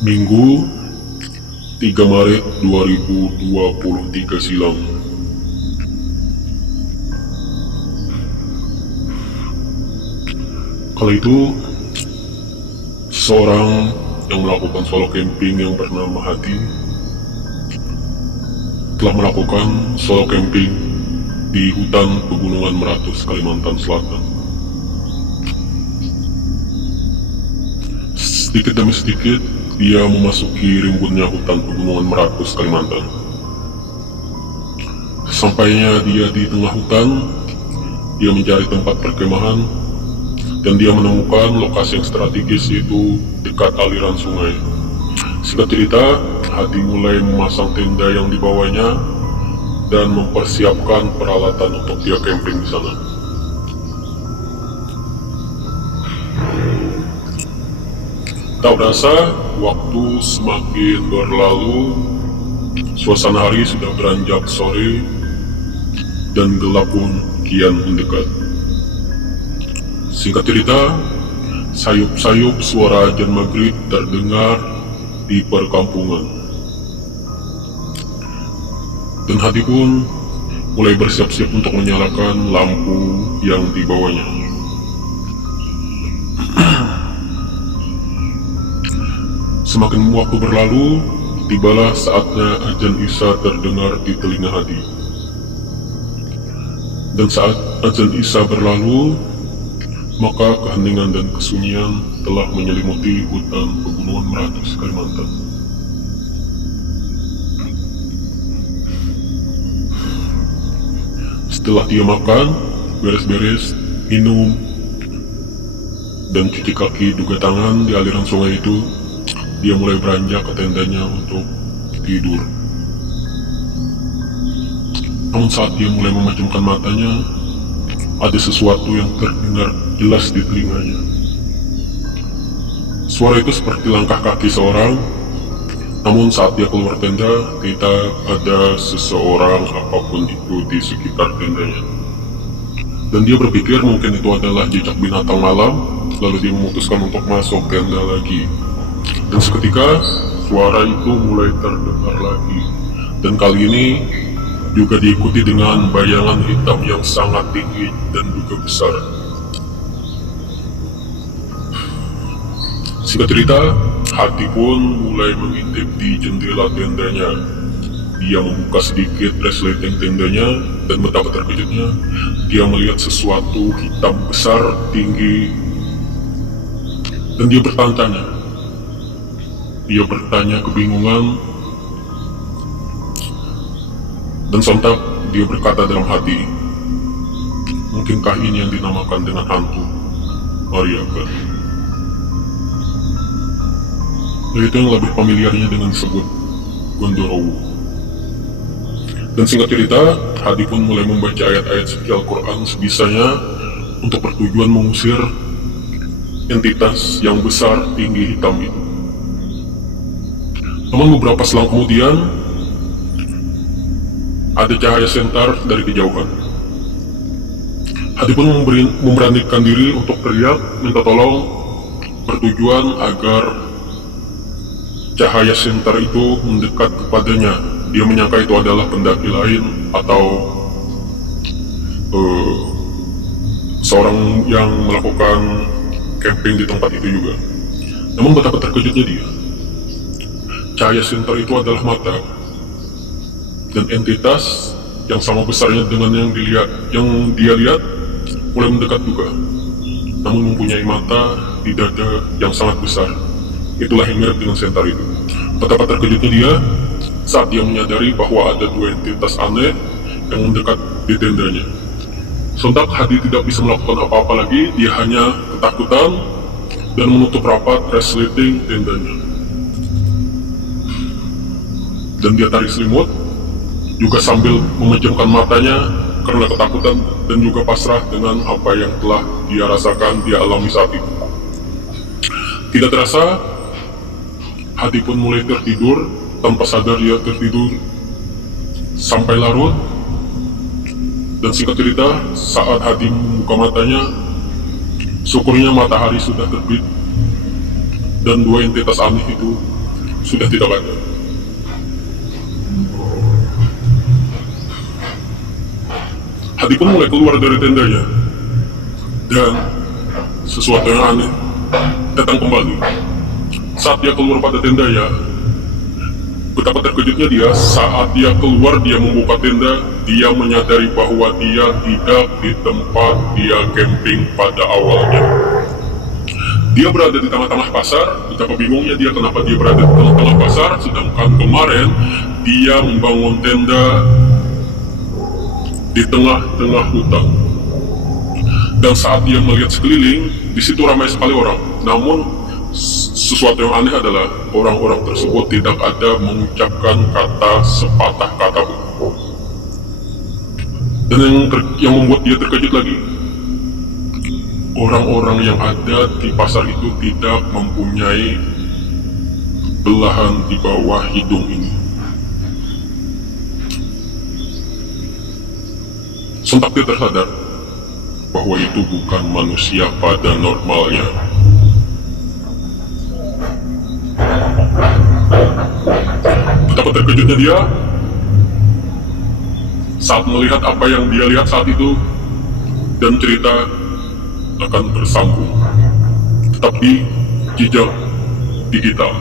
Minggu 3 Maret 2023 silam. Kala itu, seseorang yang melakukan solo camping yang bernama Hadi telah melakukan solo camping di hutan pegunungan Meratus, Kalimantan Selatan. Sedikit demi sedikit, dia memasuki rimbunnya hutan pegunungan Meratus, Kalimantan. Sampainya dia di tengah hutan, dia mencari tempat perkemahan, dan dia menemukan lokasi yang strategis, yaitu dekat aliran sungai. Singkat cerita, Hadi mulai memasang tenda yang dibawanya dan mempersiapkan peralatan untuk dia camping di sana. Tak berasa, waktu semakin berlalu, suasana hari sudah beranjak sore, dan gelap pun kian mendekat. Singkat cerita, sayup-sayup suara azan maghrib terdengar di perkampungan. Dan Hadi pun mulai bersiap-siap untuk menyalakan lampu yang dibawanya. Semakin waktu berlalu, tibalah saatnya azan Isya terdengar di telinga Hadi. Dan saat azan Isya berlalu, maka keheningan dan kesunyian telah menyelimuti hutan pegunungan Meratus, Kalimantan. Setelah dia makan, beres-beres, minum, dan cuci kaki juga tangan di aliran sungai itu, dia mulai beranjak ke tendanya untuk tidur. Namun saat dia mulai memejamkan matanya, ada sesuatu yang terdengar jelas di telinganya. Suara itu seperti langkah kaki seorang, namun saat dia keluar tenda, tidak ada seseorang apapun itu di sekitar tendanya. Dan dia berpikir mungkin itu adalah jejak binatang malam, lalu dia memutuskan untuk masuk tenda lagi. Dan seketika, suara itu mulai terdengar lagi. Dan kali ini juga diikuti dengan bayangan hitam yang sangat tinggi dan juga besar. Singkat cerita, Hadi pun mulai mengintip di jendela tendanya. Dia membuka sedikit resleting tendanya, dan betapa terkejutnya, dia melihat sesuatu hitam besar, tinggi, dan dia bertanya-tanya. Dia bertanya kebingungan, dan sontak dia berkata dalam hati, mungkinkah ini yang dinamakan dengan hantu Mariaga? Yaitu yang lebih familiarnya dengan disebut Gondorowo. Dan singkat cerita, Hadi pun mulai membaca ayat-ayat suci Al-Quran sebisanya untuk bertujuan mengusir entitas yang besar, tinggi, hitam itu. Namun beberapa selang kemudian, ada cahaya sentar dari kejauhan. Hadi pun memberanikan diri untuk teriak, minta tolong, bertujuan agar cahaya sentar itu mendekat kepadanya. Dia menyangka itu adalah pendaki lain atau seorang yang melakukan camping di tempat itu juga. Namun betapa terkejutnya dia. Cahaya sentar itu adalah mata, dan entitas yang sama besarnya dengan yang dia lihat mulai mendekat juga, namun mempunyai mata di dada yang sangat besar. Itulah yang mirip dengan sentar itu. Betapa terkejutnya dia saat dia menyadari bahwa ada dua entitas aneh yang mendekat di tendanya. Sontak Hadi tidak bisa melakukan apa-apa lagi. Dia hanya ketakutan dan menutup rapat resleting tendanya. Dan dia tarik selimut, juga sambil memejamkan matanya karena ketakutan dan juga pasrah dengan apa yang telah dia rasakan, dia alami saat itu. Tidak terasa, Hadi pun mulai tertidur. Tanpa sadar dia tertidur sampai larut. Dan singkat cerita, saat Hadi membuka matanya, syukurnya matahari sudah terbit dan dua entitas aneh itu sudah tidak ada. Hadi pun mulai keluar dari tendanya, dan sesuatu yang aneh datang kembali. Saat dia keluar pada tendanya, betapa terkejutnya dia saat dia keluar, dia membuka tenda, dia menyadari bahwa dia tidak di tempat dia camping pada awalnya. Dia berada di tengah-tengah pasar. Betapa bingungnya dia kenapa dia berada di tengah-tengah pasar, sedangkan kemarin dia membangun tenda di tengah-tengah hutan. Dan saat dia melihat sekeliling, di situ ramai sekali orang. Namun sesuatu yang aneh adalah orang-orang tersebut tidak ada mengucapkan kata sepatah kata pun. Dan yang membuat dia terkejut lagi, orang-orang yang ada di pasar itu tidak mempunyai belahan di bawah hidung ini. Sontak dia tersadar bahwa itu bukan manusia pada normalnya. Betapa terkejutnya dia saat melihat apa yang dia lihat saat itu, dan cerita akan bersambung tetap di Jejak Digital.